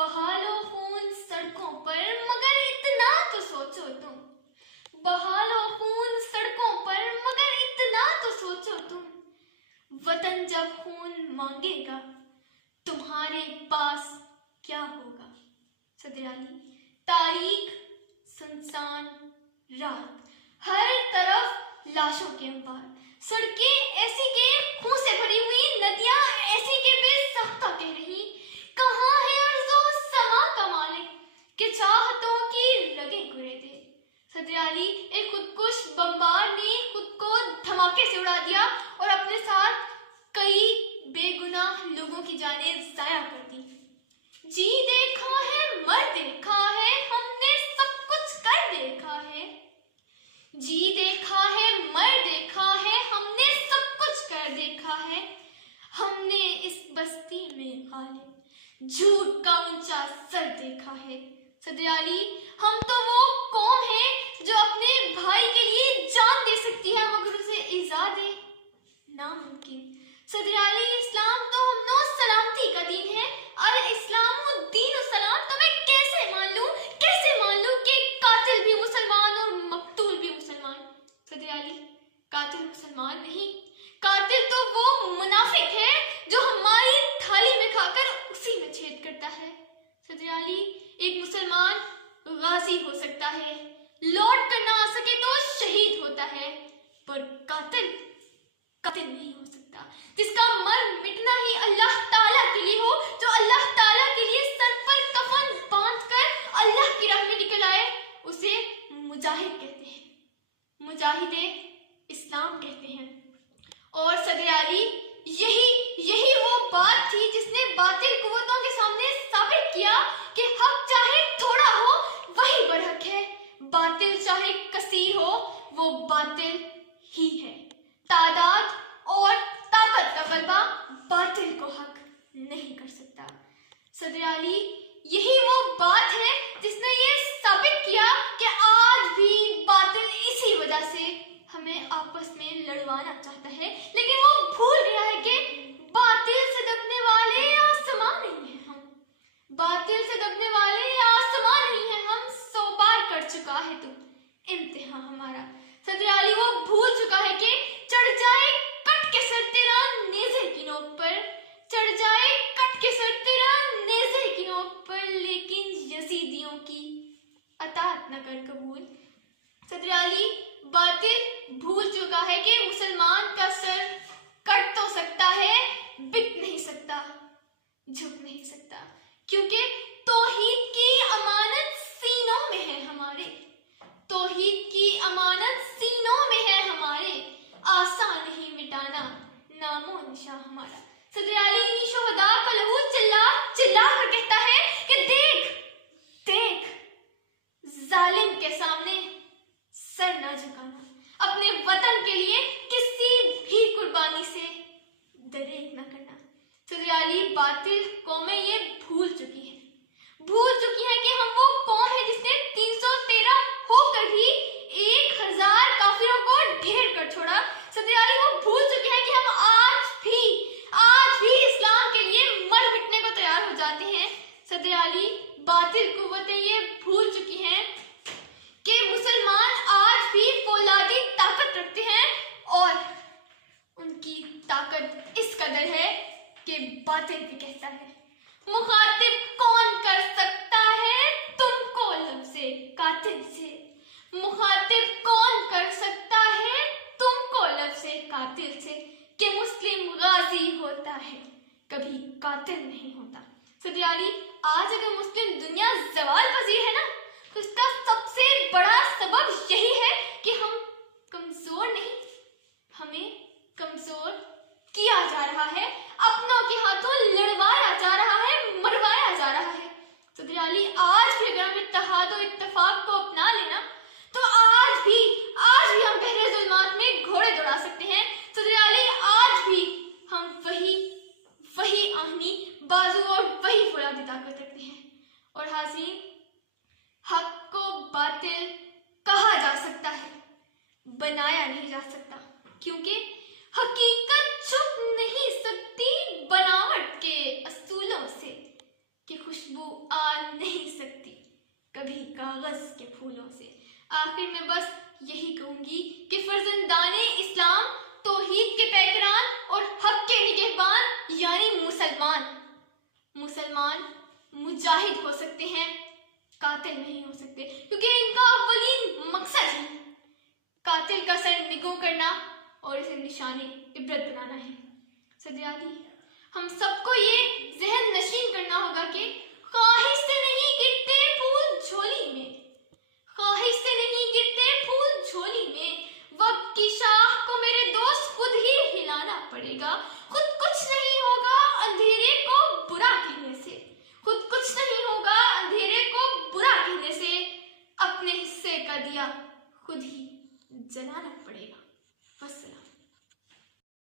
बहा लो खून सड़कों पर मगर इतना तो सोचो तुम, बहा लो खून सड़कों पर मगर इतना तो सोचो तुम, वतन जब खून मांगेगा तुम्हारे पास क्या होगा। सदराली। तारीख सुनसान रात, हर तरफ लाशों के अंबार, सड़कें ऐसी के खून से भरी हुई, नदियां ऐसी के बेसाख्ता कह रही, कहाँ है अर्ज़ो समा का मालिक कि चाहतों की रगें कुरे दे। सदराली। एक खुदकुश बमबार ने खुद को धमाके से उड़ा दिया और अपने साथ कई बेगुनाह लोगों की जानें ज़ाया कर दी। जी देखा है, मर देखा है, हमने सब कुछ कर देखा है। जी देखा है, मर देखा है, हमने सब कुछ कर देखा है। हमने इस बस्ती में गालिब झूठ का ऊंचा सर देखा है। सदराली। हम तो वो कौम है जो अपने भाई के लिए जान दे सकती है मगर उसे इज़ा दे नामुमकिन। सदराली। इस्लाम तो हमनो सलामती का दीन है। अरे इस्लाम दीन और सलाम तो मैं कैसे मान लूं कि कातिल भी मुसलमान और मकतूल भी मुसलमान। सदराली। कातिल मुसलमान नहीं, कातिल तो वो मुनाफिक है जो हमारी थाली में खाकर उसी में छेद करता है। सदराली। एक मुसलमान गाजी हो सकता है, लौट कर ना आ सके तो शहीद होता है, पर कातिल नहीं हो सकता। जिसका मर मिटना ही अल्लाह ताला के लिए हो, जो अल्लाह ताला के लिए सर पर कफन बांध कर अल्लाह की राह में निकल आए, उसे मुजाहिद कहते हैं, मुजाहिदे इस्लाम कहते हैं। और सदराली। यही वो बात थी जिसने बातिल कुव्वतों के सामने साबित किया कि हक चाहे थोड़ा हो वही बरहक है, बातिल चाहे कसीर हो वो बातिल ही है। तादाद और ताकत का गलबा बातिल को हक नहीं कर सकता। सदराली। यही वो बात है जिसने ये साबित किया कि आज भी बातिल इसी वजह से हमें आपस में लड़वाना चाहता है, लेकिन वो भूल गया है कि बातिल से दबने वाले आसमान नहीं हैं हम, बातिल से दबने वाले आसमान नहीं हैं हम, 100 बार कर चुका है तू इम्तिहान हमारा। सदराली। वो भूल चुका है कि चढ़ जाए कट के सर तेरा नेज़े की नोक पर, चढ़ जाए कट के सर तेरा नेज़े की नोक पर, लेकिन यजीदियों की अतात न कर कबूल। सदराली। बातिल भूल चुका है कि मुसलमान का सर कट तो सकता है, बिक नहीं सकता, झुक नहीं सकता, क्योंकि तौहीद की अमानत सीनों में है हमारे, तौहीद की अमानत सीनों में है हमारे, आसान नहीं मिटाना नामो निशान हमारा। सदराली। इन्हीं शुहदा का लहू चिल्ला चिल्ला कर कहता है कि देख जालिम के सामने सर ना झुकाना, अपने वतन के लिए किसी भी कुर्बानी से दरेक न करना। सदराली। बातिल कौमें ये भूल चुकी है कि हम वो कौम है जिसने 313 होकर भी 1000 काफिरों को ढेर कर छोड़ा। सदराली। वो भूल चुके हैं कि हम आज भी इस्लाम के लिए मर मिटने को तैयार हो जाते हैं। सदराली। बातिल कुव्वतें ये भूल चुकी हैं कि मुसलमान आज भी फौलादी ताकत रखते हैं और उनकी ताकत इस कदर है कि बातिल भी कहता है, मुखातिब कौन कर सकता है तुमको लफ्ज़े कातिल से, मुखातिब कौन कर सकता है तुमको लफ्ज़े कातिल से, कि मुस्लिम गाजी होता है कभी कातिल नहीं होता। सदराली। आज अगर मुस्लिम दुनिया ज़वाल पजीर है ना, तो इसका सबसे बड़ा सबब यही है कि हम कमजोर नहीं, हमें कमजोर किया जा रहा है, अपनों के हाथों लड़वाया जा रहा है, मरवाया जा रहा है। सदराली। आज भी अगर हम इत्तेहाद और इत्तेफाक को अपना लेना तो आज भी हम पहले जुल्मात में घोड़े दौड़ा सकते हैं। सदराली। आज भी हम वही आहनी बाजू और वही फौलादी ताकत रखते हैं। और हाज़रीन, हक को बातिल कहा जा सकता है, बनाया नहीं जा सकता, क्योंकि हकीकत छुप नहीं सकती बनावट के असूलों से, कि खुशबू خوشبو آ نہیں سکتی کبھی کاغذ کے پھولوں سے۔ آخر میں بس یہی کہوں گی کہ فرزندان اسلام، توحید کے پیکران اور حق کے نگہبان یعنی مسلمان مجاہد ہو سکتے ہیں، قاتل نہیں ہو سکتے، کیونکہ ان کا اولین مقصد ہے قاتل کا سر نگوں کرنا اور اسے نشان عبرت بنانا ہے۔ صدیاتی ہم سب کو یہ ذہن نشین کرنا ہوگا کہ خواہش سے نہیں گرتے پھول جھولی میں، خواہش سے نہیں گرتے پھول جھولی میں، وقت کی شاخ کو میرے دوست خود ہی ہلانا پڑے گا۔ خود کچھ نہیں ہوگا اندھیرے کو برا کہنے سے، خود کچھ نہیں ہوگا اندھیرے کو برا کہنے سے، اپنے حصے کا دیا خود ہی جلانا پڑے گا۔